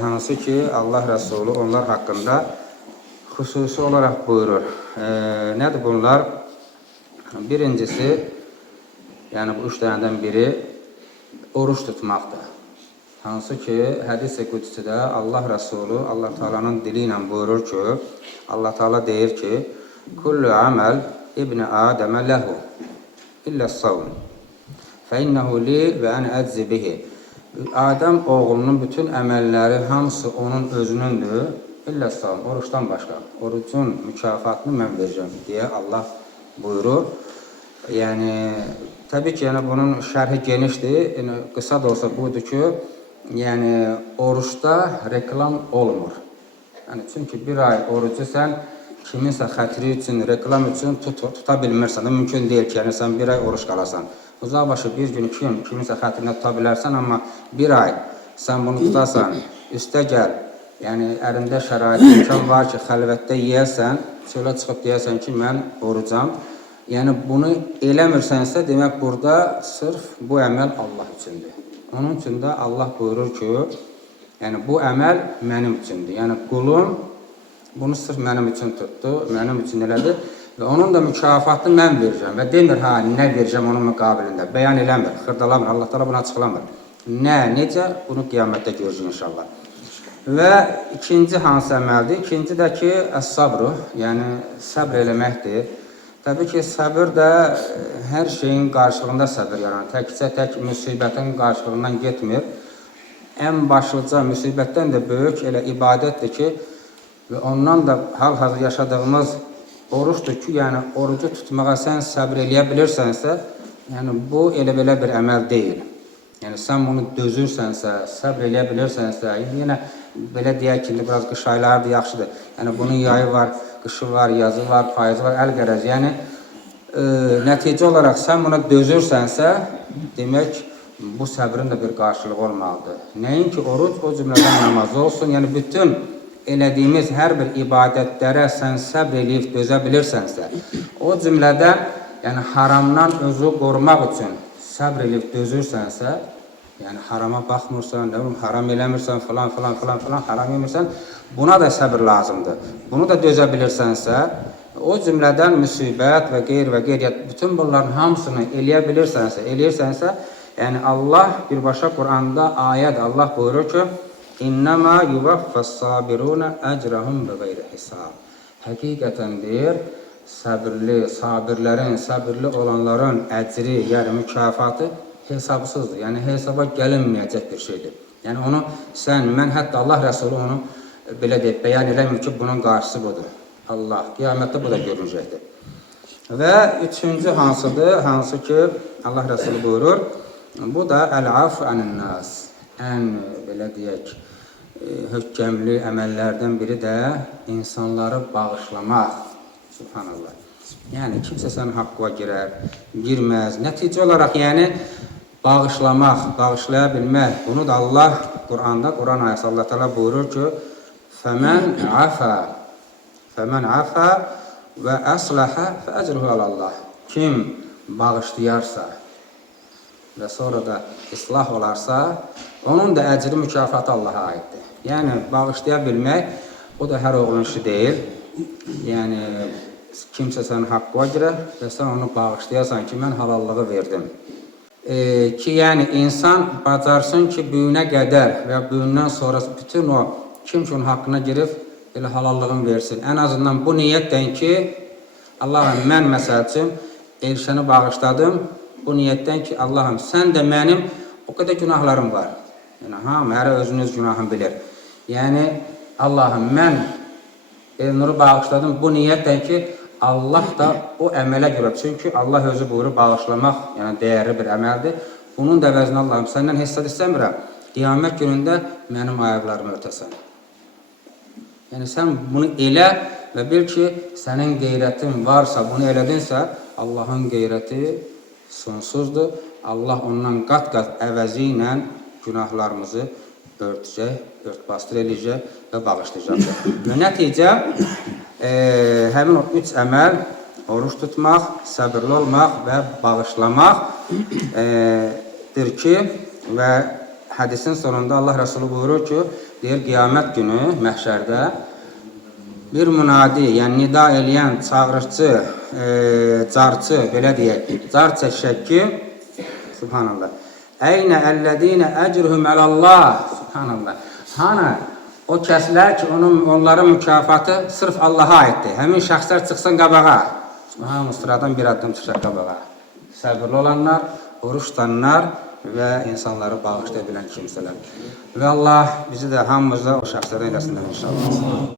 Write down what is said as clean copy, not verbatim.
Hansı ki Allah Rəsulü onlar haqqında xüsusi olaraq buyurur. Nədir bunlar? Birincisi, yəni bu üç dənədən biri oruç tutmaqdır. Hansı ki, hədis-i qudsidə Allah Rəsulü Allah Taala'nın dili ilə buyurur ki, Allah Taala deyir ki, kullu amal ibn Adəmə ləhu illəs-savm fə innehu li və ən əczi bihi. Adəm oğlunun bütün əməlləri hamısı onun özünündür, illəs-savm, oruçdan başqa. Orucun mükafatını mən verəcəm deyə Allah buyurur. Yəni, təbii ki, bunun şərhi genişdir. Qısa da olsa budur ki, yəni oruçda reklam olmur. Çünki bir ay orucu sən kiminsə xətri üçün, reklam üçün tuta bilmirsən. Mümkün deyil ki, sən bir ay oruç qalasan. Uzaq başı bir gün, iki gün kiminsə xətrinə tuta bilərsən, amma bir ay sən bunu tutasan, üstə gəl, yəni əlində şərait imkan var ki, xəlvətdə yeyəsən, çölə çıxıb deyəsən ki, mən orucam. Yəni bunu eləmirsənsə, demək burada sırf bu əməl Allah üçündür. Onun üçün də Allah buyurur ki, yəni bu əməl mənim üçündür. Yəni qulum bunu sırf mənim üçün tutdu, mənim üçün elədi və onun da mükafatını mən verəcəm. Və demir, nə verəcəm onun müqabilində, bəyan eləmir, xırdalamır, Allah Taala bunu açıqlamır. Nə, necə? Bunu qiyamətdə görəcək inşallah. Və ikinci hansı əməldir? İkinci də ki, əs-sabru, yəni səbr eləməkdir. Təbii ki, səbir də hər şeyin qarşılığında səbir yaranır. Tək müsibətin qarşılığından getmir. Ən başlıca müsibətdən də böyük elə ibadətdir ki, və ondan da hal-hazır yaşadığımız oruçdur ki, yəni orucu tutmağa sən səbr eləyə bilirsənsə, yəni bu elə-belə bir əməl deyil. Yəni sən bunu dözürsənsə, səbr eləyə bilirsənsə, yenə belə deyək ki, biraz qış aylarıdır, yaxşıdır. Yəni bunun yayı var, qışı var, yazı var, payızı var, əl-qərəz. Yəni nəticə olaraq sən buna dözürsənsə, demək bu səbrin də bir qarşılığı olmalıdır. Nəinki oruc, o cümlədən namaz olsun, yəni bütün elədiyimiz hər bir ibadətlərə sən səbr eləyib dözə bilirsənsə, o cümlədən yəni haramdan özü qorumaq üçün səbr eləyib dözürsənsə, yəni harama baxmırsan, haram eləmirsən, filan, haram yemirsən, buna da səbr lazımdır. Bunu da dözə bilirsənsə, o cümlədən müsibət və qeyr, bütün bunların hamısını eləyirsənsə, yəni Allah birbaşa Quranda ayət Allah buyurur ki, İnnəmə yuvaffəs-sabirunə əcrəhum bəğeyri hisab. Həqiqətən deyir, sabirlərin, səbirli olanların əcri, yəni mükafatı hesabsızdır. Yəni hesaba gəlinməyəcək bir şeydir. Yəni onu mən, hətta Allah Rəsulü onu belə deyib, bəyan eləmir ki, bunun qarşısı budur. Allah, qiyamətdə bu da görünəcəkdir. Və üçüncü hansıdır? Hansı ki, Allah Rəsulü buyurur, bu da əl-af ən-nas. Ən, belə deyək, hökkəmli əməllərdən biri də insanları bağışlamaq. Subhanallah. Yəni, kimsə sənin haqqına girər, girməz. Nəticə olaraq, yəni, bağışlamaq, bağışlaya bilmək. Bunu da Allah Quranda, Quran ayəsi Allah Teala buyurur ki, Fəmən əfə və əsləhə fəəcruhu alallah. Kim bağışlayarsa və sonra da islah olarsa, onun da əcri mükafatı Allaha aiddir. Yəni, bağışlaya bilmək, o da hər oğlun işi deyil. Yəni, kimsə sənin haqqına girər və sən onu bağışlayasan ki, mən halallığı verdim. Ki, yəni, insan bacarsın ki, büyünə qədər və büyündən sonra bütün o kim ki, onun haqqına girib, elə halallığını versin. Ən azından bu niyyətdən ki, Allahım, mən məsəl üçün Elşəni bağışladım, bu niyyətdən ki, Allahım, sən də mənim o qədər günahlarım var. Yəni, hər özünüz günahını bilir. Yəni, Allahım, mən Elnuru bağışladım bu niyyətdən ki, Allah da o əmələ görə. Çünki Allah özü buyurur, bağışlamaq, yəni dəyərli bir əməldir. Bunun da əvəzini Allahım, səndən hesab istəmirəm. Qiyamət günündə mənim ayaqlarımı örtəsən. Yəni, sən bunu elə və bil ki, sənin qeyrətin varsa, bunu elədinsə, Allahın qeyrəti sonsuzdur. Allah ondan qat-qat əvəzi ilə günahlarımızı örtəcək, örtbastır eləyəcək və bağışlayacaqdır. Və nəticə, həmin o üç əməl, oruç tutmaq, səbirli olmaq və bağışlamaqdır ki, və Hədisin sonunda Allah Rəsulü buyurur ki, deyir, qiyamət günü məhşərdə bir münadi, yəni nida eləyən çağırıcı, carçı, belə deyək, car çəkşək ki, subhanallah, əynə əllədinə əcruhum əlallah, subhanallah, hanı o kəslər ki, onların mükafatı sırf Allaha aiddir. Həmin şəxslər çıxsın qabağa, subhanallah, sıradan bir addım çıxacaq qabağa. Səbirli olanlar, oruç tutanlar və insanları bağışlaya bilən kimsələr. Və Allah bizi də hamımıza o şəxslərdən eləsin inşallah.